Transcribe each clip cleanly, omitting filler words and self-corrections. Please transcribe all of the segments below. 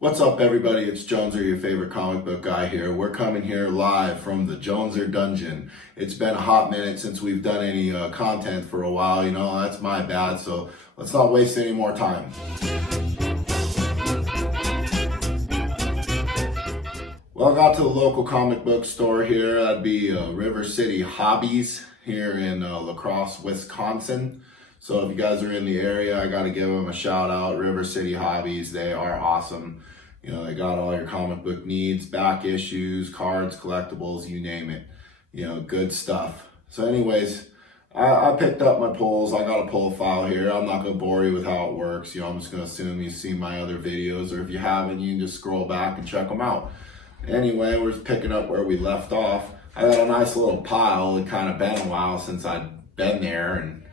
What's up, everybody? It's Joneser, your favorite comic book guy here. We're coming here live from the Joneser Dungeon. It's been a hot minute since we've done any content for a while. You know, that's my bad, so let's not waste any more time. Well, I got to the local comic book store here. That'd be River City Hobbies here in La Crosse, Wisconsin. So if you guys are in the area, I got to give them a shout out. River City Hobbies, they are awesome. You know, they got all your comic book needs, back issues, cards, collectibles, you name it. You know, good stuff. So anyways, I picked up my pulls. I got a pull file here. I'm not going to bore you with how it works. You know, I'm just going to assume you've seen my other videos, or if you haven't, you can just scroll back and check them out. Anyway, we're just picking up where we left off. I got a nice little pile. It kind of been a while since I'd been there, and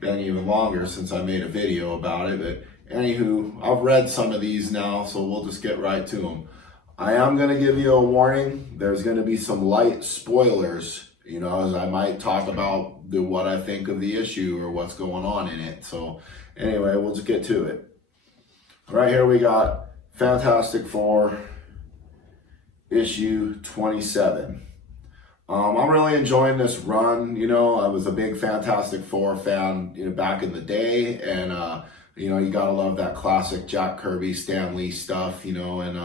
been even longer since I made a video about it. But anywho, I've read some of these now, so we'll just get right to them. I am going to give you a warning. There's going to be some light spoilers, you know, as I might talk about what I think of the issue or what's going on in it. So anyway, we'll just get to it. Right here we got Fantastic Four issue 27. I'm really enjoying this run. You know, I was a big Fantastic Four fan, you know, back in the day, and you know, you gotta love that classic Jack Kirby, Stan Lee stuff, you know, and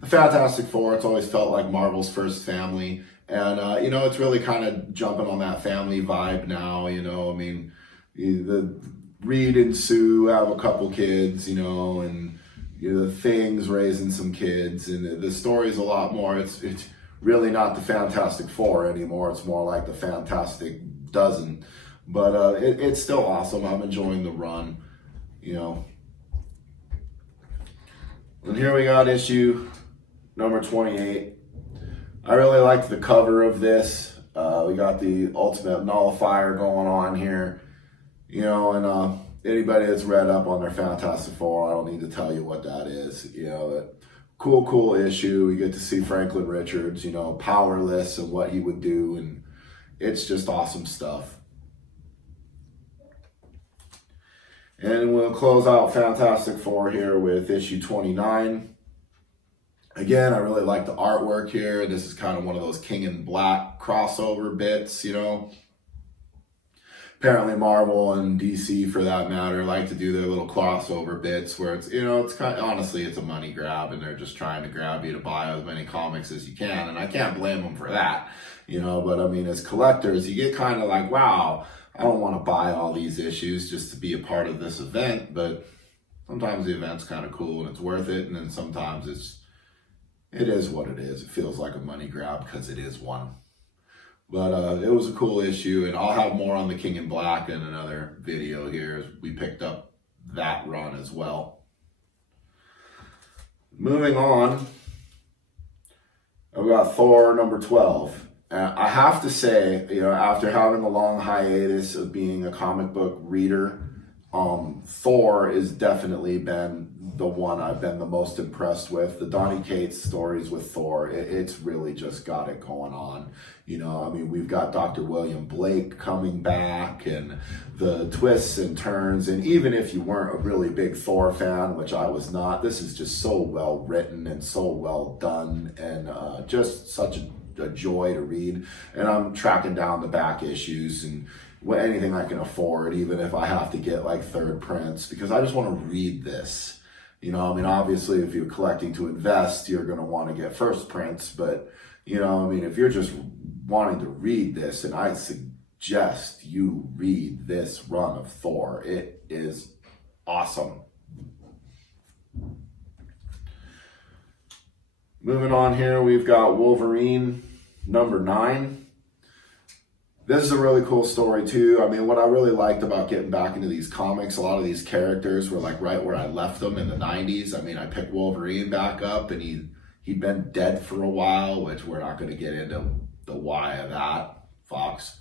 the Fantastic Four, it's always felt like Marvel's first family, and you know, it's really kind of jumping on that family vibe now, you know. I mean, the Reed and Sue have a couple kids, you know, and you know, the Thing's raising some kids, and the story's a lot more, it's really not the Fantastic Four anymore. It's more like the Fantastic Dozen. But it's still awesome. I'm enjoying the run, you know. And here we got issue number 28. I really liked the cover of this. We got the Ultimate Nullifier going on here, you know, and anybody that's read up on their Fantastic Four, I don't need to tell you what that is, you know. Cool issue. We get to see Franklin Richards, you know, powerless and what he would do, and it's just awesome stuff. And we'll close out Fantastic Four here with issue 29. Again, I really like the artwork here. This is kind of one of those King in Black crossover bits, you know. Apparently Marvel and DC, for that matter, like to do their little crossover bits where it's, you know, it's kind of, honestly, it's a money grab, and they're just trying to grab you to buy as many comics as you can, and I can't blame them for that, you know. But I mean, as collectors, you get kind of like, wow, I don't want to buy all these issues just to be a part of this event, but sometimes the event's kind of cool and it's worth it, and then sometimes it is what it is. It feels like a money grab because it is one. But it was a cool issue, and I'll have more on the King in Black in another video here. We picked up that run as well. Moving on, I've got Thor number 12. I have to say, you know, after having a long hiatus of being a comic book reader, Thor has definitely been the one I've been the most impressed with. The Donny Cates stories with Thor, it's really just got it going on. You know, I mean, we've got Dr. William Blake coming back, and the twists and turns, and even if you weren't a really big Thor fan, which I was not, this is just so well written and so well done, and just such a joy to read. And I'm tracking down the back issues and anything I can afford, even if I have to get like third prints, because I just want to read this. You know, I mean, obviously, if you're collecting to invest, you're going to want to get first prints. But, you know, I mean, if you're just wanting to read this, and I suggest you read this run of Thor, it is awesome. Moving on here, we've got Wolverine number 9. This is a really cool story too. I mean, what I really liked about getting back into these comics, a lot of these characters were like right where I left them in the 90s. I mean, I picked Wolverine back up, and he'd been dead for a while, which we're not going to get into the why of that, Fox.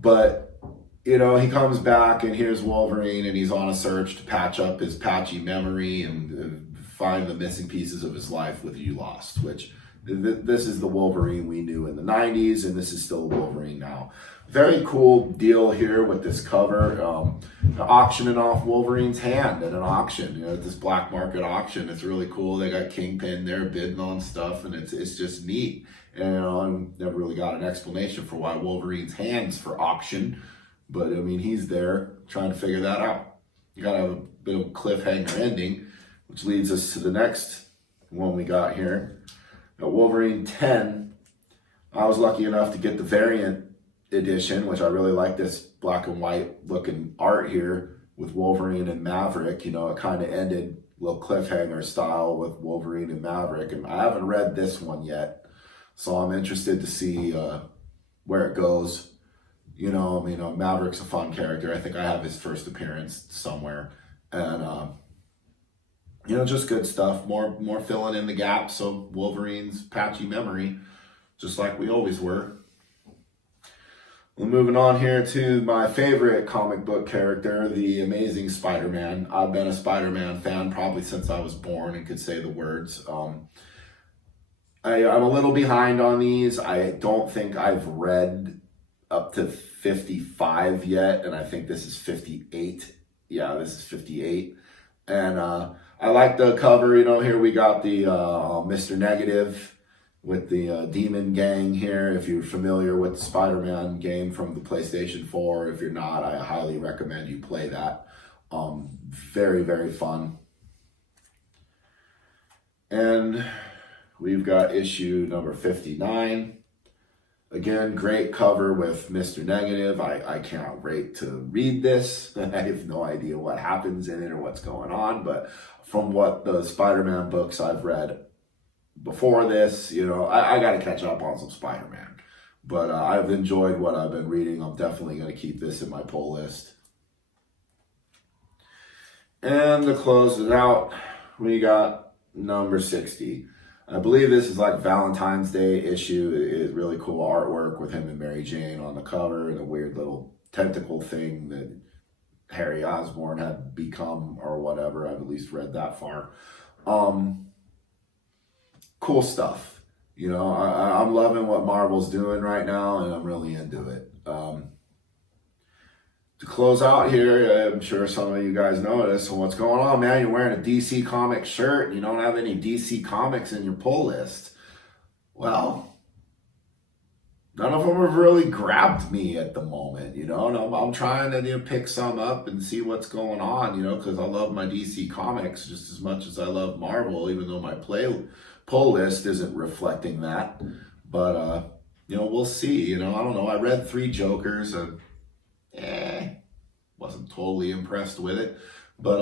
But, you know, he comes back, and here's Wolverine, and he's on a search to patch up his patchy memory and find the missing pieces of his life with You Lost, which This is the Wolverine we knew in the 90s, and this is still Wolverine now. Very cool deal here with this cover. Auctioning off Wolverine's hand at an auction, at this black market auction. It's really cool. They got Kingpin there bidding on stuff, and it's just neat. And I never really got an explanation for why Wolverine's hand's for auction, but I mean, he's there trying to figure that out. You gotta have a bit of a cliffhanger ending, which leads us to the next one we got here. Now, Wolverine 10. I was lucky enough to get the variant edition, which I really like this black and white looking art here with Wolverine and Maverick. It kind of ended a little cliffhanger style with Wolverine and Maverick, and I haven't read this one yet, so I'm interested to see where it goes. Maverick's a fun character. I think I have his first appearance somewhere, and just good stuff. More filling in the gaps of Wolverine's patchy memory, just like we always were. Well, moving on here to my favorite comic book character, the Amazing Spider-Man. I've been a Spider-Man fan probably since I was born and could say the words. I'm a little behind on these. I don't think I've read up to 55 yet, and I think this is 58. Yeah, this is 58. And I like the cover. Here we got the Mr. Negative with the Demon Gang here. If you're familiar with the Spider-Man game from the PlayStation 4, if you're not, I highly recommend you play that. Very, very fun. And we've got issue number 59. Again, great cover with Mr. Negative. I can't wait to read this. I have no idea what happens in it or what's going on, but from what the Spider-Man books I've read before this, I got to catch up on some Spider-Man. But I've enjoyed what I've been reading. I'm definitely going to keep this in my pull list. And to close it out, we got number 60. I believe this is like Valentine's Day issue. It's really cool artwork with him and Mary Jane on the cover and a weird little tentacle thing that Harry Osborn had become or whatever. I've at least read that far. Cool stuff. I'm loving what Marvel's doing right now, and I'm really into it. To close out here, I'm sure some of you guys noticed, so what's going on, man? You're wearing a DC Comics shirt, and you don't have any DC Comics in your pull list. Well, none of them have really grabbed me at the moment, and I'm trying to pick some up and see what's going on, because I love my DC Comics just as much as I love Marvel, even though my pull list isn't reflecting that. But, we'll see. I don't know. I read 3 Jokers and wasn't totally impressed with it. But,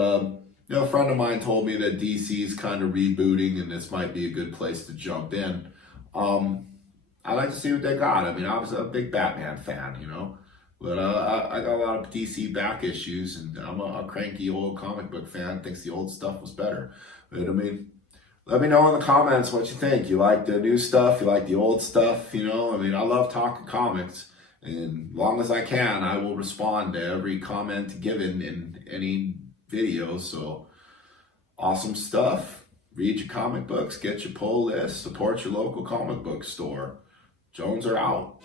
a friend of mine told me that DC's kind of rebooting and this might be a good place to jump in. I like to see what they got. I was a big Batman fan, but I got a lot of DC back issues, and I'm a cranky old comic book fan, thinks the old stuff was better. But let me know in the comments what you think. You like the new stuff? You like the old stuff? I love talking comics. And as long as I can, I will respond to every comment given in any video. So, awesome stuff. Read your comic books, get your pull list, support your local comic book store. Jones are out.